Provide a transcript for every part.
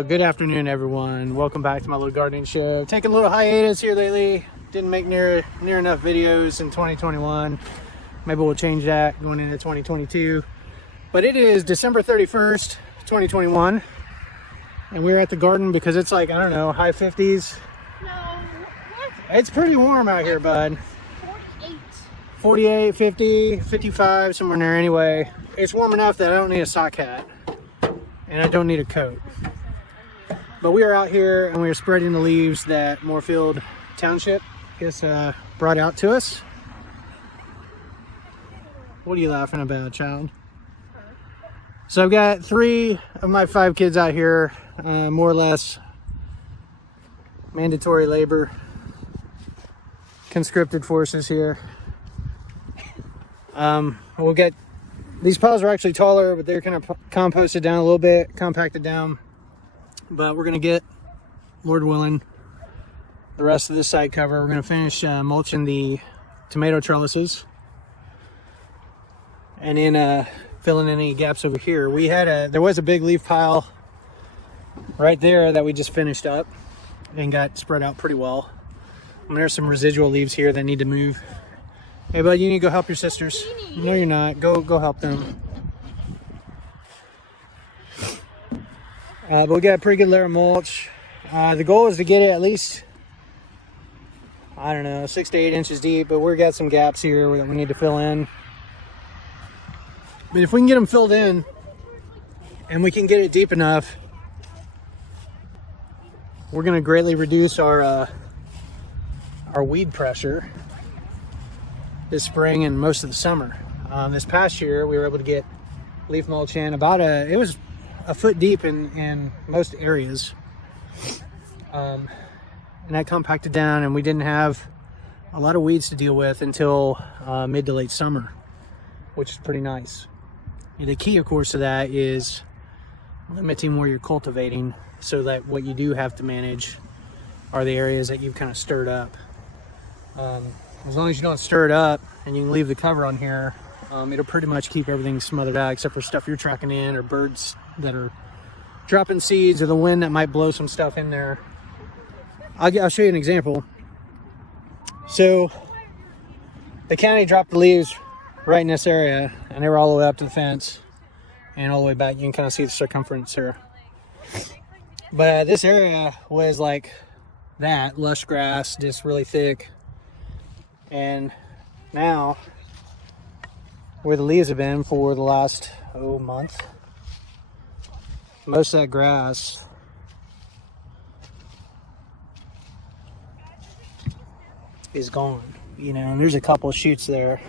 Good afternoon, everyone. Welcome back to my little gardening show. Taking a little hiatus here lately. Didn't make near enough videos in 2021. Maybe we'll change that going into 2022. But it is December 31st, 2021. And we're at the garden because it's like, I don't know, high 50s. No, what? It's pretty warm out here, bud. 48. 48, 50, 55, somewhere in there anyway. It's warm enough that I don't need a sock hat. And I don't need a coat. But we are out here and we are spreading the leaves that Moorfield Township has brought out to us. What are you laughing about, child? So I've got 3 of my 5 kids out here, more or less mandatory labor, conscripted forces here. We'll get, these piles are actually taller, but they're kind of composted down a little bit, compacted down. But we're gonna get, Lord willing, the rest of this side cover. We're gonna finish mulching the tomato trellises, and then filling in any gaps over here. There was a big leaf pile right there that we just finished up and got spread out pretty well. And there's some residual leaves here that need to move. Hey, bud, you need to go help your sisters. No, you're not. Go help them. But we got a pretty good layer of mulch. The goal is to get it at least, I don't know, 6 to 8 inches deep, but we've got some gaps here that we need to fill in. But if we can get them filled in and we can get it deep enough, we're going to greatly reduce our weed pressure this spring and most of the summer. This past year, we were able to get leaf mulch in it was a foot deep in most areas. And that compacted down, and we didn't have a lot of weeds to deal with until mid to late summer, which is pretty nice. And the key, of course, to that is limiting where you're cultivating, so that what you do have to manage are the areas that you've kind of stirred up. As long as you don't stir it up and you can leave the cover on here, it'll pretty much keep everything smothered out, except for stuff you're tracking in or birds that are dropping seeds or the wind that might blow some stuff in there. I'll show you an example. So the county dropped the leaves right in this area, and they were all the way up to the fence and all the way back. You can kind of see the circumference here. But this area was like that, lush grass, just really thick. And now, where the leaves have been for the last month, most of that grass is gone, and there's a couple of shoots there,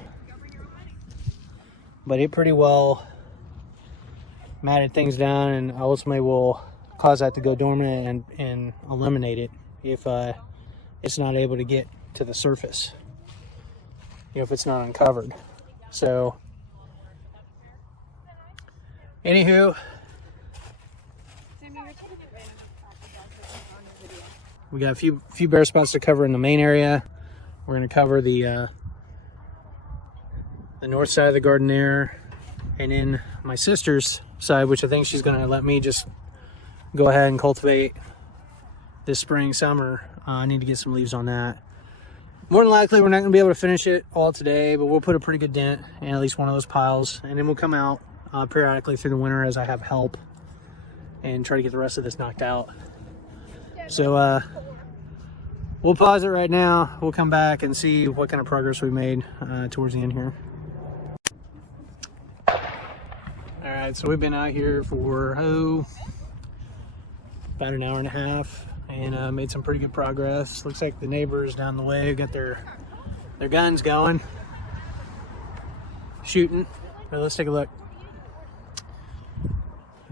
but it pretty well matted things down and ultimately will cause that to go dormant and eliminate it if it's not able to get to the surface, if it's not uncovered. So anywho, we got a few bare spots to cover in the main area. We're going to cover the north side of the garden there, and then my sister's side, which I think she's going to let me just go ahead and cultivate this spring, summer. I need to get some leaves on that. More than likely, we're not going to be able to finish it all today, but we'll put a pretty good dent in at least one of those piles, and then we'll come out periodically through the winter as I have help and try to get the rest of this knocked out. So we'll pause it right now. We'll come back and see what kind of progress we made towards the end here. All right, so we've been out here for about an hour and a half and made some pretty good progress. Looks like the neighbors down the way got their guns going, shooting. But let's take a look.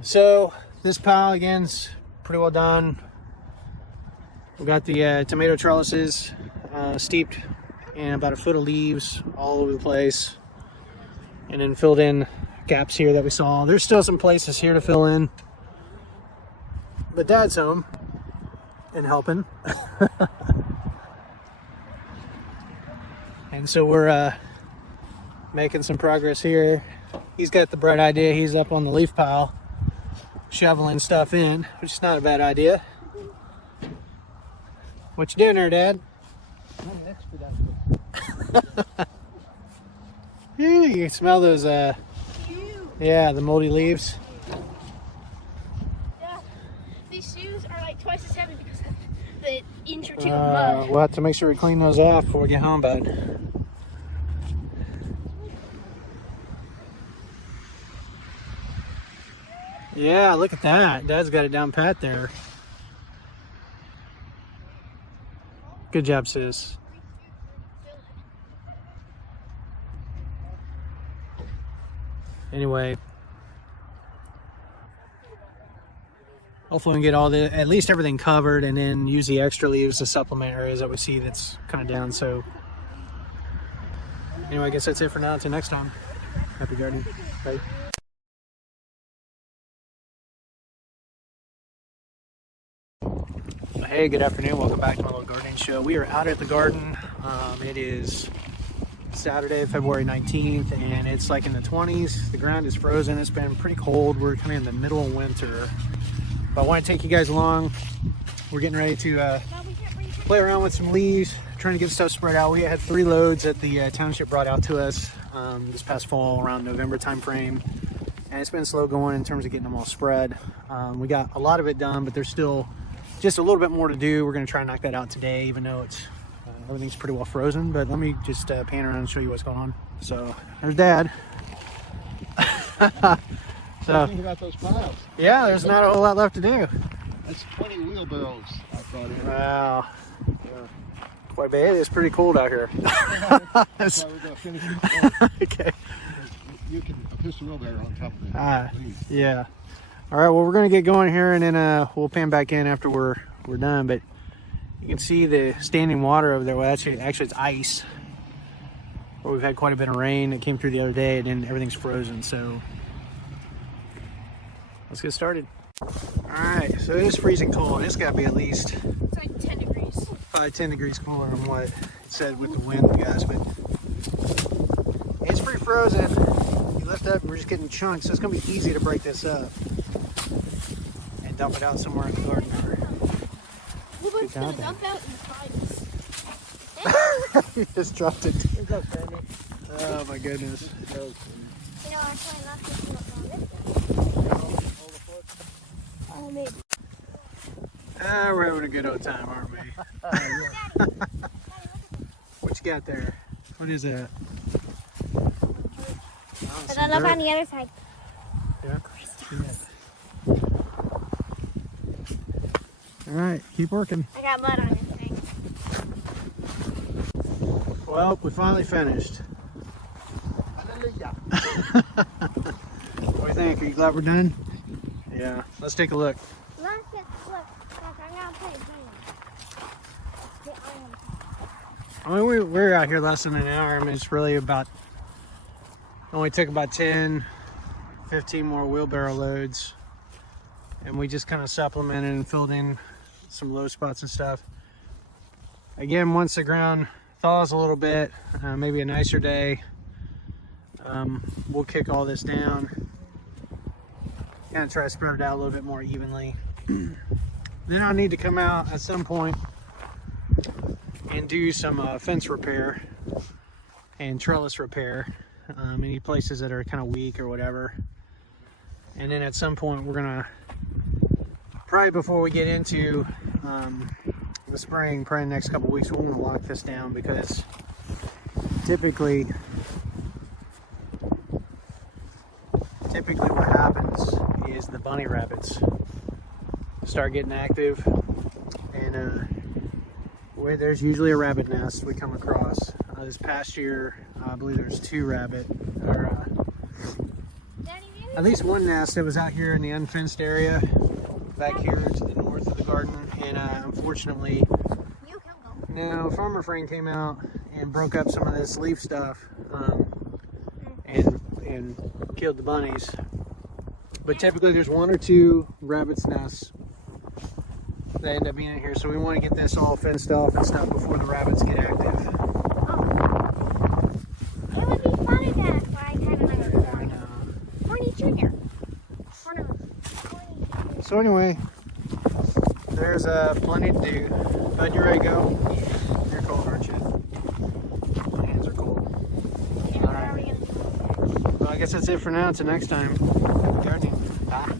So this pile again's pretty well done. We got the tomato trellises steeped in about a foot of leaves all over the place, and then filled in gaps here that we saw. There's still some places here to fill in, but Dad's home and helping. And so we're making some progress here. He's got the bright idea. He's up on the leaf pile shoveling stuff in, which is not a bad idea. What you doing there, Dad? I'm an expert at it. Yeah, you can smell those, Ew. yeah, the moldy leaves. Yeah. These shoes are like twice as heavy because of the inch or two of mud. We'll have to make sure we clean those off before we get home, bud. Yeah, look at that. Dad's got it down pat there. Good job, sis. Anyway, hopefully we can get all the, at least everything covered, and then use the extra leaves to supplement areas that we see that's kind of down. So anyway, I guess that's it for now. Until next time, happy gardening. Bye. Hey, good afternoon. Welcome back to my little gardening show. We are out at the garden. It is Saturday, February 19th, and it's like in the 20s. The ground is frozen. It's been pretty cold. We're kind of in the middle of winter. But I want to take you guys along. We're getting ready to play around with some leaves, trying to get stuff spread out. We had 3 loads that the township brought out to us this past fall, around November time frame. And it's been slow going in terms of getting them all spread. We got a lot of it done, but there's still just a little bit more to do. We're going to try and knock that out today, even though it's everything's pretty well frozen. But let me just pan around and show you what's going on. So there's Dad. So Think about those piles. yeah, there's not a whole lot left to do. That's 20 wheelbarrows I brought in. Wow, Yeah. quite bad. It's pretty cold out here. That's why we're going to finish it. Okay. You can push the wheelbarrow on top of it. Please. Yeah. All right. Well, we're gonna get going here, and then we'll pan back in after we're done. But you can see the standing water over there. Well, actually, it's ice. But we've had quite a bit of rain. It came through the other day, and then everything's frozen. So let's get started. All right. So it is freezing cold. It's got to be at least It's like 10 degrees. 10 degrees cooler than what it said with the wind, guys. But it's pretty frozen. You lift up, we're just getting chunks. So it's gonna be easy to break this up and dump it out somewhere in the garden. We're Good going job, to dump out in pipes. You just dropped it. Here goes Sandy. Oh my goodness. Here goes. You know, I try not to come up on this. Oh, maybe. We're having a good old time, aren't we? What you got there? What is that? Oh, And some then up dirt. on the other side. Yeah. All right, keep working. I got mud on this thing. Well, we finally finished. Hallelujah. What do you think? Are you glad we're done? Yeah. Let's take a look. Look, I'm gonna put it down. I mean, we're out here less than an hour. I mean, it's really about, only took about 10, 15 more wheelbarrow loads. And we just kind of supplemented and filled in some low spots and stuff. Again, once the ground thaws a little bit, maybe a nicer day, we'll kick all this down. Kind of try to spread it out a little bit more evenly. Then I'll need to come out at some point and do some fence repair and trellis repair, any places that are kind of weak or whatever. And then at some point we're gonna, probably before we get into the spring, probably the next couple weeks, we're gonna lock this down, because typically what happens is the bunny rabbits start getting active, and where there's usually a rabbit nest we come across. This past year, I believe there's 2 rabbit, or at least one nest that was out here in the unfenced area back here to the north of the garden, and unfortunately, no, a farmer friend came out and broke up some of this leaf stuff, and killed the bunnies. But typically there's 1 or 2 rabbits nests that end up being in here, so we want to get this all fenced off and stuff before the rabbits get active. It would be fun if I had another I know. Horny Junior. Horny So anyway, there's plenty to do. Bud, you ready to go? You're cold, aren't you? My hands are cold. And where are we gonna go? Well, I guess that's it for now. Until next time. Gardening. Bye.